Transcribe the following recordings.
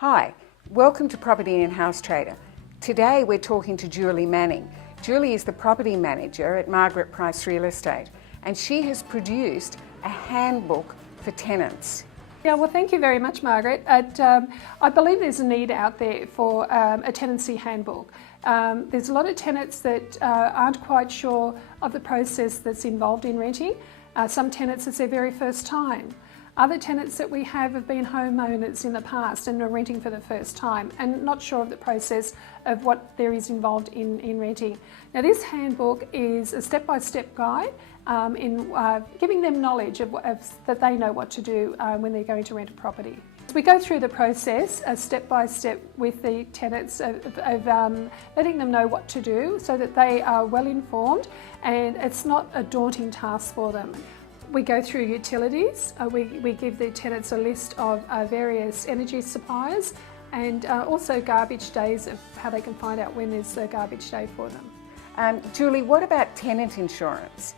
Hi, welcome to PropertyHouseTrader. Today we're talking to Julie Manning. Julie is the property manager at Margaret Price Real Estate, and she has produced a handbook for tenants. Yeah, well, thank you very much, Margaret. I believe there's a need out there for a tenancy handbook. There's a lot of tenants that aren't quite sure of the process that's involved in renting. Some tenants, it's their very first time. Other tenants that we have been homeowners in the past and are renting for the first time and not sure of the process of what there is involved in renting. Now, this handbook is a step-by-step guide in giving them knowledge of that they know what to do when they're going to rent a property. We go through the process step by step with the tenants of letting them know what to do so that they are well informed and it's not a daunting task for them. We go through utilities, we give the tenants a list of various energy suppliers and also garbage days of how they can find out when there's a garbage day for them. Julie, what about tenant insurance?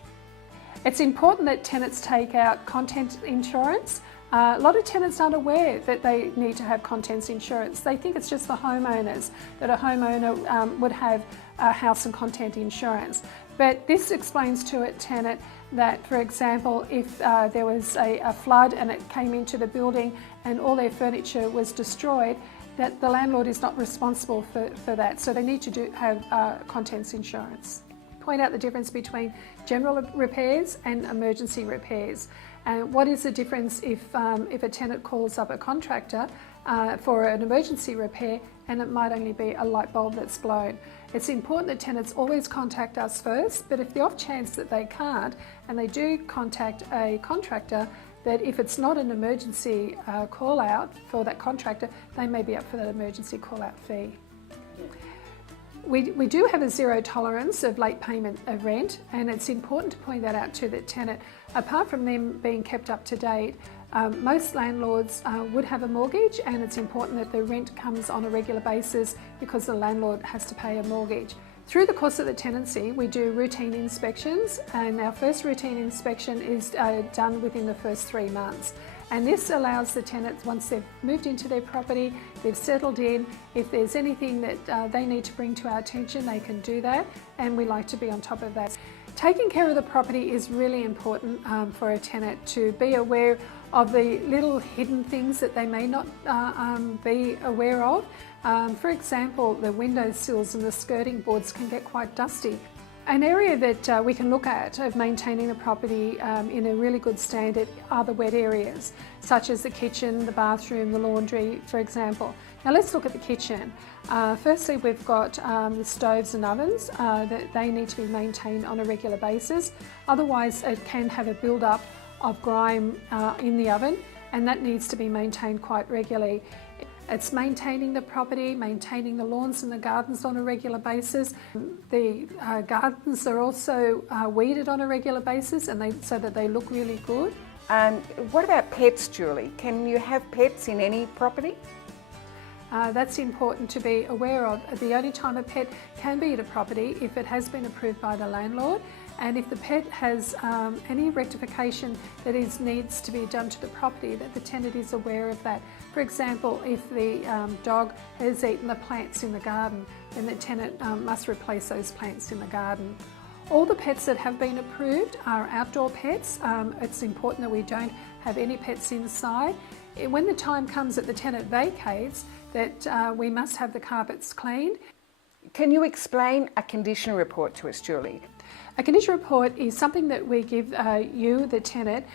It's important that tenants take out content insurance. A lot of tenants aren't aware that they need to have contents insurance. They think it's just for homeowners, that a homeowner would have house and content insurance. But this explains to a tenant that, for example, if there was a flood and it came into the building and all their furniture was destroyed, that the landlord is not responsible for that. So they need to have contents insurance. Point out the difference between general repairs and emergency repairs. And what is the difference if a tenant calls up a contractor for an emergency repair and it might only be a light bulb that's blown? It's important that tenants always contact us first, but if the off chance that they can't and they do contact a contractor, that if it's not an emergency call out for that contractor, they may be up for that emergency call out fee. We do have a zero tolerance of late payment of rent, and it's important to point that out to the tenant. Apart from them being kept up to date, most landlords would have a mortgage, and it's important that the rent comes on a regular basis because the landlord has to pay a mortgage. Through the course of the tenancy, we do routine inspections, and our first routine inspection is done within the first 3 months. And this allows the tenants, once they've moved into their property, they've settled in, if there's anything that they need to bring to our attention, they can do that, and we like to be on top of that. Taking care of the property is really important for a tenant to be aware of the little hidden things that they may not be aware of. For example, the window sills and the skirting boards can get quite dusty. An area that we can look at of maintaining the property in a really good standard are the wet areas, such as the kitchen, the bathroom, the laundry, for example. Now let's look at the kitchen. Firstly, we've got the stoves and ovens that they need to be maintained on a regular basis. Otherwise, it can have a build-up of grime in the oven, and that needs to be maintained quite regularly. It's maintaining the property, maintaining the lawns and the gardens on a regular basis. The gardens are also weeded on a regular basis, and so that they look really good. What about pets, Julie? Can you have pets in any property? That's important to be aware of. The only time a pet can be at a property if it has been approved by the landlord, and if the pet has any rectification that needs to be done to the property, that the tenant is aware of that. For example, if the dog has eaten the plants in the garden, then the tenant must replace those plants in the garden. All the pets that have been approved are outdoor pets. It's important that we don't have any pets inside. When the time comes that the tenant vacates, that we must have the carpets cleaned. Can you explain a condition report to us, Julie? A condition report is something that we give you, the tenant,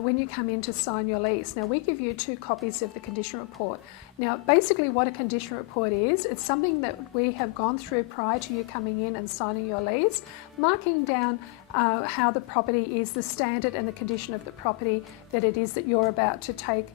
when you come in to sign your lease. Now, we give you 2 copies of the condition report. Now, basically what a condition report is, it's something that we have gone through prior to you coming in and signing your lease, marking down how the property is, the standard and the condition of the property that it is that you're about to take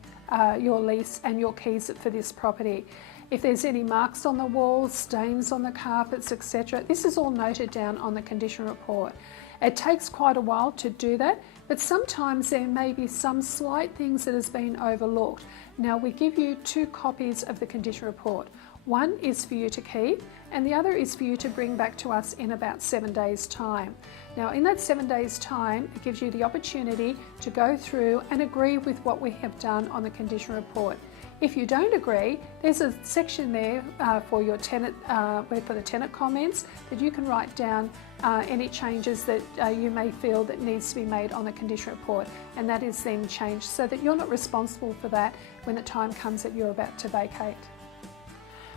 your lease and your keys for this property. If there's any marks on the walls, stains on the carpets, etc., this is all noted down on the condition report. It takes quite a while to do that, but sometimes there may be some slight things that has been overlooked. Now, we give you 2 copies of the condition report. One is for you to keep, and the other is for you to bring back to us in about 7 days' time. Now, in that 7 days' time, it gives you the opportunity to go through and agree with what we have done on the condition report. If you don't agree, there's a section there for your tenant, for the tenant comments, that you can write down any changes that you may feel that needs to be made on the condition report, and that is then changed so that you're not responsible for that when the time comes that you're about to vacate.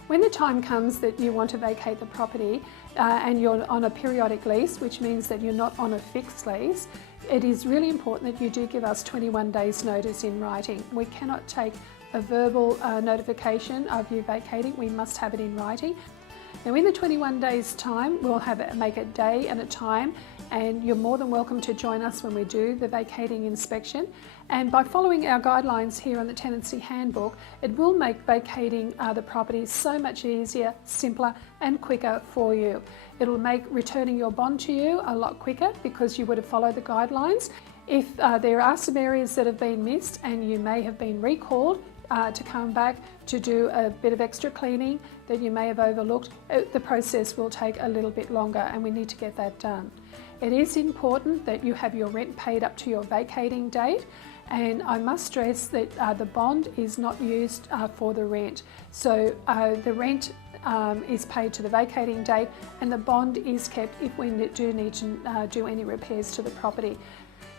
When the time comes that you want to vacate the property and you're on a periodic lease, which means that you're not on a fixed lease, it is really important that you do give us 21 days notice in writing. We cannot take a verbal notification of you vacating, we must have it in writing. Now in the 21 days time, we'll make a day and a time, and you're more than welcome to join us when we do the vacating inspection. And by following our guidelines here on the Tenancy Handbook, it will make vacating the property so much easier, simpler and quicker for you. It'll make returning your bond to you a lot quicker because you would have followed the guidelines. If there are some areas that have been missed and you may have been recalled to come back to do a bit of extra cleaning that you may have overlooked, the process will take a little bit longer and we need to get that done. It is important that you have your rent paid up to your vacating date, and I must stress that the bond is not used for the rent. So the rent is paid to the vacating date and the bond is kept if we do need to do any repairs to the property.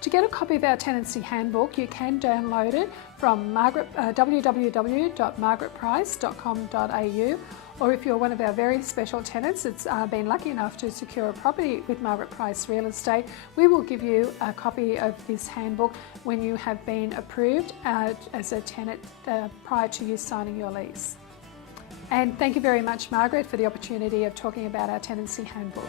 To get a copy of our Tenancy Handbook, you can download it from www.margaretprice.com.au, or if you're one of our very special tenants that's been lucky enough to secure a property with Margaret Price Real Estate, we will give you a copy of this handbook when you have been approved as a tenant prior to you signing your lease. And thank you very much, Margaret, for the opportunity of talking about our Tenancy Handbook.